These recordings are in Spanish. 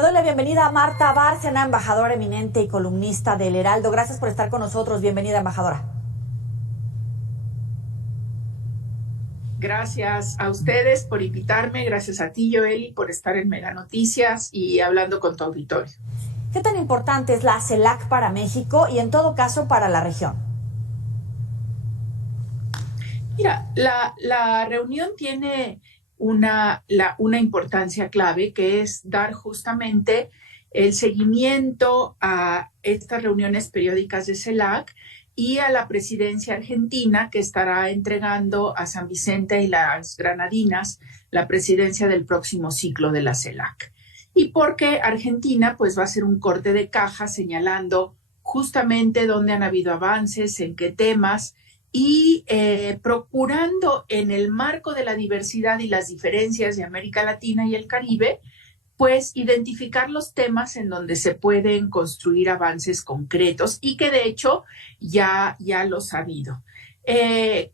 Doy la bienvenida a Marta Bárcena, embajadora eminente y columnista del Heraldo. Gracias por estar con nosotros. Bienvenida, embajadora. Gracias a ustedes por invitarme, gracias a ti, Joely, por estar en Mega Noticias y hablando con tu auditorio. ¿Qué tan importante es la CELAC para México y en todo caso para la región? Mira, la reunión tiene una importancia clave, que es dar justamente el seguimiento a estas reuniones periódicas de CELAC y a la presidencia argentina, que estará entregando a San Vicente y las Granadinas la presidencia del próximo ciclo de la CELAC. Y porque Argentina pues va a hacer un corte de caja señalando justamente dónde han habido avances, en qué temas, y procurando en el marco de la diversidad y las diferencias de América Latina y el Caribe, pues identificar los temas en donde se pueden construir avances concretos y que de hecho ya los ha habido.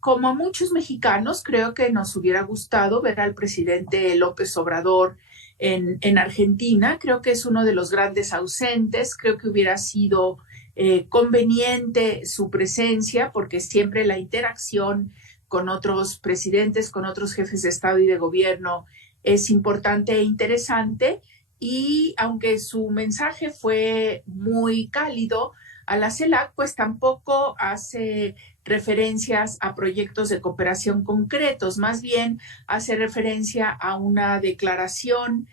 Como a muchos mexicanos, creo que nos hubiera gustado ver al presidente López Obrador en Argentina. Creo que es uno de los grandes ausentes. Creo que hubiera sido conveniente su presencia, porque siempre la interacción con otros presidentes, con otros jefes de Estado y de gobierno es importante e interesante. Y aunque su mensaje fue muy cálido a la CELAC, pues tampoco hace referencias a proyectos de cooperación concretos, más bien hace referencia a una declaración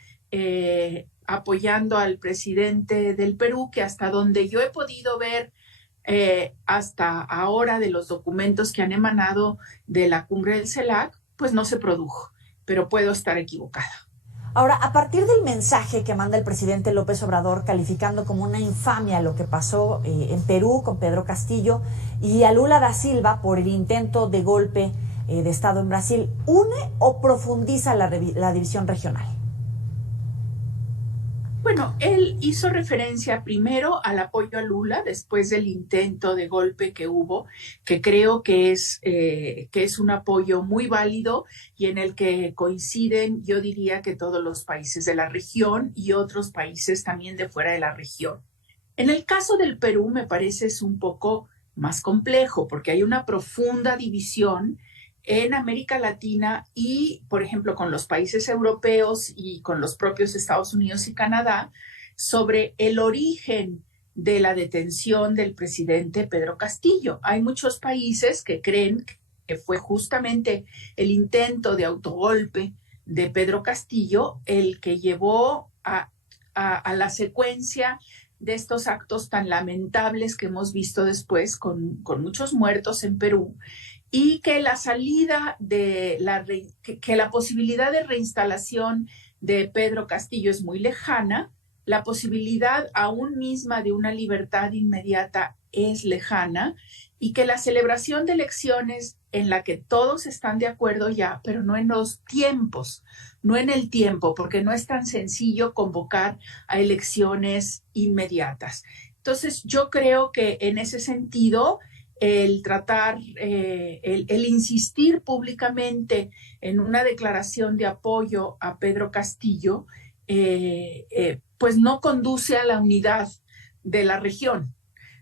apoyando al presidente del Perú, que hasta donde yo he podido ver hasta ahora de los documentos que han emanado de la cumbre del CELAC, pues no se produjo, pero puedo estar equivocada. Ahora, a partir del mensaje que manda el presidente López Obrador calificando como una infamia lo que pasó en Perú con Pedro Castillo y a Lula da Silva por el intento de golpe de Estado en Brasil, ¿une o profundiza la división regional? Bueno, él hizo referencia primero al apoyo a Lula después del intento de golpe que hubo, que creo que es un apoyo muy válido y en el que coinciden, yo diría que todos los países de la región y otros países también de fuera de la región. En el caso del Perú me parece es un poco más complejo porque hay una profunda división en América Latina y, por ejemplo, con los países europeos y con los propios Estados Unidos y Canadá sobre el origen de la detención del presidente Pedro Castillo. Hay muchos países que creen que fue justamente el intento de autogolpe de Pedro Castillo el que llevó a la secuencia de estos actos tan lamentables que hemos visto después con muchos muertos en Perú, y que la salida de que la posibilidad de reinstalación de Pedro Castillo es muy lejana, la posibilidad aún misma de una libertad inmediata es lejana, y que la celebración de elecciones en la que todos están de acuerdo ya, pero no en los tiempos, no en el tiempo, porque no es tan sencillo convocar a elecciones inmediatas. Entonces, yo creo que en ese sentido, el tratar, el insistir públicamente en una declaración de apoyo a Pedro Castillo, pues no conduce a la unidad de la región,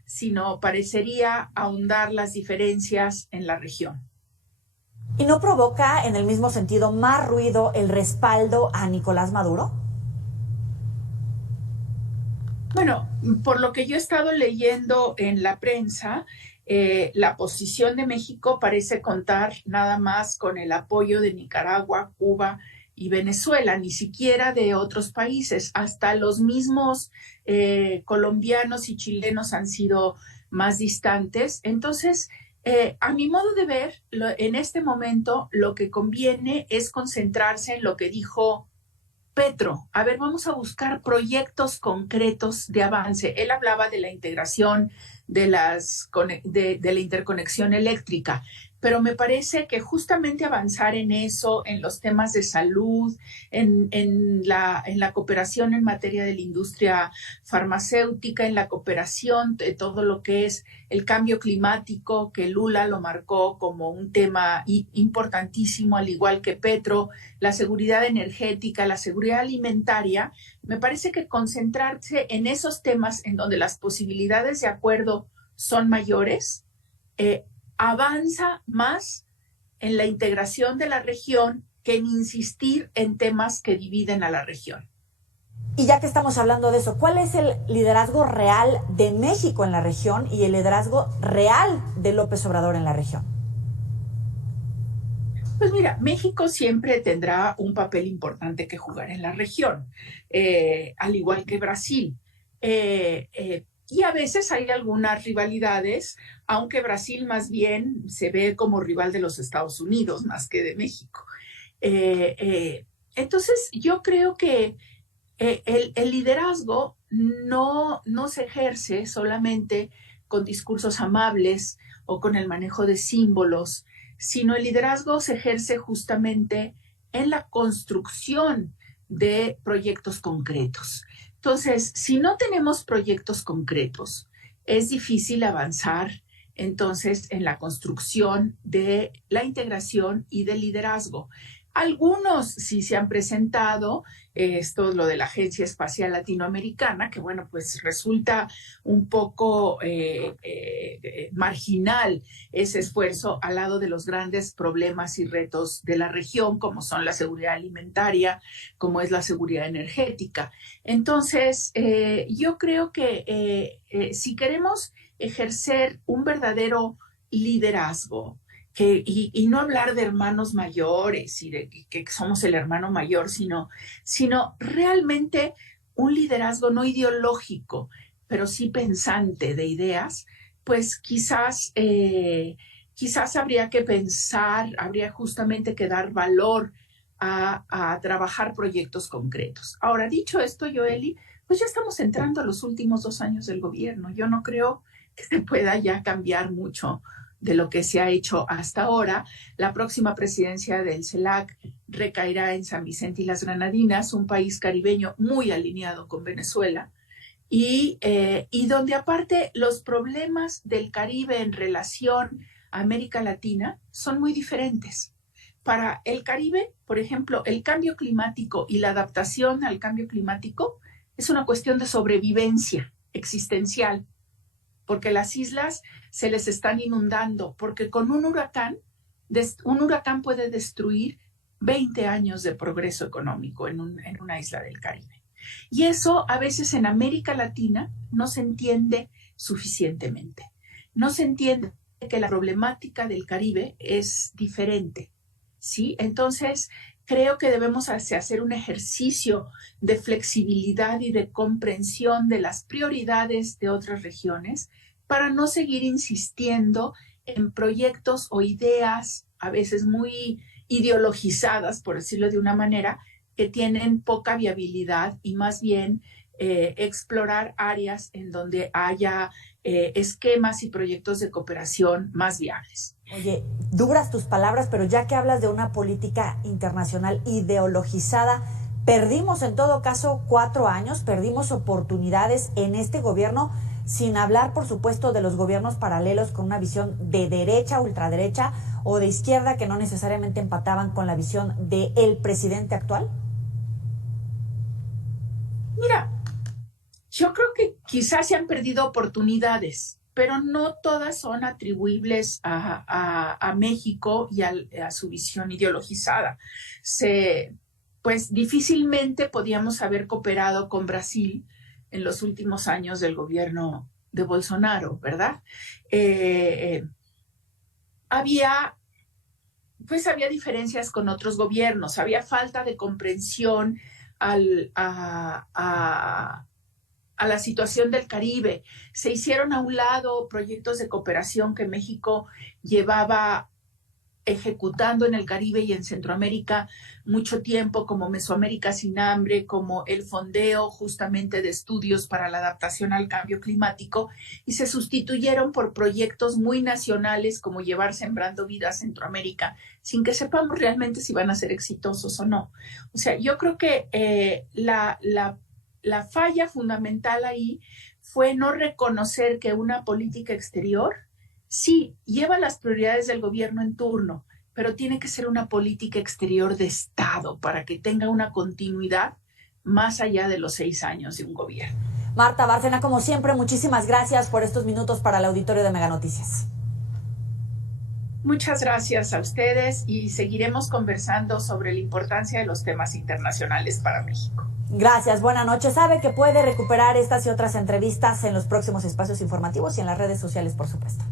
sino parecería ahondar las diferencias en la región. ¿Y no provoca, en el mismo sentido, más ruido el respaldo a Nicolás Maduro? Bueno, por lo que yo he estado leyendo en la prensa, la posición de México parece contar nada más con el apoyo de Nicaragua, Cuba y Venezuela, ni siquiera de otros países. Hasta los mismos colombianos y chilenos han sido más distantes. Entonces, a mi modo de ver, en este momento lo que conviene es concentrarse en lo que dijo Petro. A ver, vamos a buscar proyectos concretos de avance. Él hablaba de la integración de la interconexión eléctrica, pero me parece que justamente avanzar en eso, en los temas de salud, en la cooperación en materia de la industria farmacéutica, en la cooperación de todo lo que es el cambio climático, que Lula lo marcó como un tema importantísimo, al igual que Petro, la seguridad energética, la seguridad alimentaria. Me parece que concentrarse en esos temas en donde las posibilidades de acuerdo son mayores, avanza más en la integración de la región que en insistir en temas que dividen a la región. Y ya que estamos hablando de eso, ¿cuál es el liderazgo real de México en la región y el liderazgo real de López Obrador en la región? Pues mira, México siempre tendrá un papel importante que jugar en la región, al igual que Brasil. Y a veces hay algunas rivalidades, aunque Brasil más bien se ve como rival de los Estados Unidos más que de México. Entonces, yo creo que el liderazgo no se ejerce solamente con discursos amables o con el manejo de símbolos, sino el liderazgo se ejerce justamente en la construcción de proyectos concretos. Entonces, si no tenemos proyectos concretos, es difícil avanzar entonces en la construcción de la integración y del liderazgo. Algunos sí se han presentado, esto es lo de la Agencia Espacial Latinoamericana, que bueno, pues resulta un poco marginal ese esfuerzo al lado de los grandes problemas y retos de la región, como son la seguridad alimentaria, como es la seguridad energética. Entonces, yo creo que si queremos ejercer un verdadero liderazgo, y no hablar de hermanos mayores y de que somos el hermano mayor, sino realmente un liderazgo no ideológico, pero sí pensante de ideas, pues quizás habría que pensar, habría justamente que dar valor a trabajar proyectos concretos. Ahora, dicho esto, Yoeli, pues ya estamos entrando a los últimos 2 años del gobierno. Yo no creo que se pueda ya cambiar mucho de lo que se ha hecho hasta ahora. La próxima presidencia del CELAC recaerá en San Vicente y las Granadinas, un país caribeño muy alineado con Venezuela, y donde aparte los problemas del Caribe en relación a América Latina son muy diferentes. Para el Caribe, por ejemplo, el cambio climático y la adaptación al cambio climático es una cuestión de sobrevivencia existencial, porque las islas se les están inundando, porque con un huracán puede destruir 20 años de progreso económico en una isla del Caribe. Y eso a veces en América Latina no se entiende suficientemente. No se entiende que la problemática del Caribe es diferente, ¿sí? Entonces, creo que debemos hacer un ejercicio de flexibilidad y de comprensión de las prioridades de otras regiones para no seguir insistiendo en proyectos o ideas a veces muy ideologizadas, por decirlo de una manera, que tienen poca viabilidad y más bien explorar áreas en donde haya esquemas y proyectos de cooperación más viables. Oye, duras tus palabras, pero ya que hablas de una política internacional ideologizada, perdimos en todo caso 4 años, perdimos oportunidades en este gobierno, sin hablar, por supuesto, de los gobiernos paralelos con una visión de derecha, ultraderecha o de izquierda que no necesariamente empataban con la visión del presidente actual. Mira, yo creo que quizás se han perdido oportunidades, pero no todas son atribuibles a México y a su visión ideologizada. Pues difícilmente podíamos haber cooperado con Brasil en los últimos años del gobierno de Bolsonaro, ¿verdad? Había diferencias con otros gobiernos, había falta de comprensión a la situación del Caribe. Se hicieron a un lado proyectos de cooperación que México llevaba ejecutando en el Caribe y en Centroamérica mucho tiempo, como Mesoamérica sin hambre, como el fondeo justamente de estudios para la adaptación al cambio climático, y se sustituyeron por proyectos muy nacionales como llevar Sembrando Vida a Centroamérica, sin que sepamos realmente si van a ser exitosos o no. O sea, yo creo que la falla fundamental ahí fue no reconocer que una política exterior sí lleva las prioridades del gobierno en turno, pero tiene que ser una política exterior de Estado para que tenga una continuidad más allá de los 6 años de un gobierno. Marta Bárcena, como siempre, muchísimas gracias por estos minutos para el auditorio de Mega Noticias. Muchas gracias a ustedes y seguiremos conversando sobre la importancia de los temas internacionales para México. Gracias, buena noche. Sabe que puede recuperar estas y otras entrevistas en los próximos espacios informativos y en las redes sociales, por supuesto.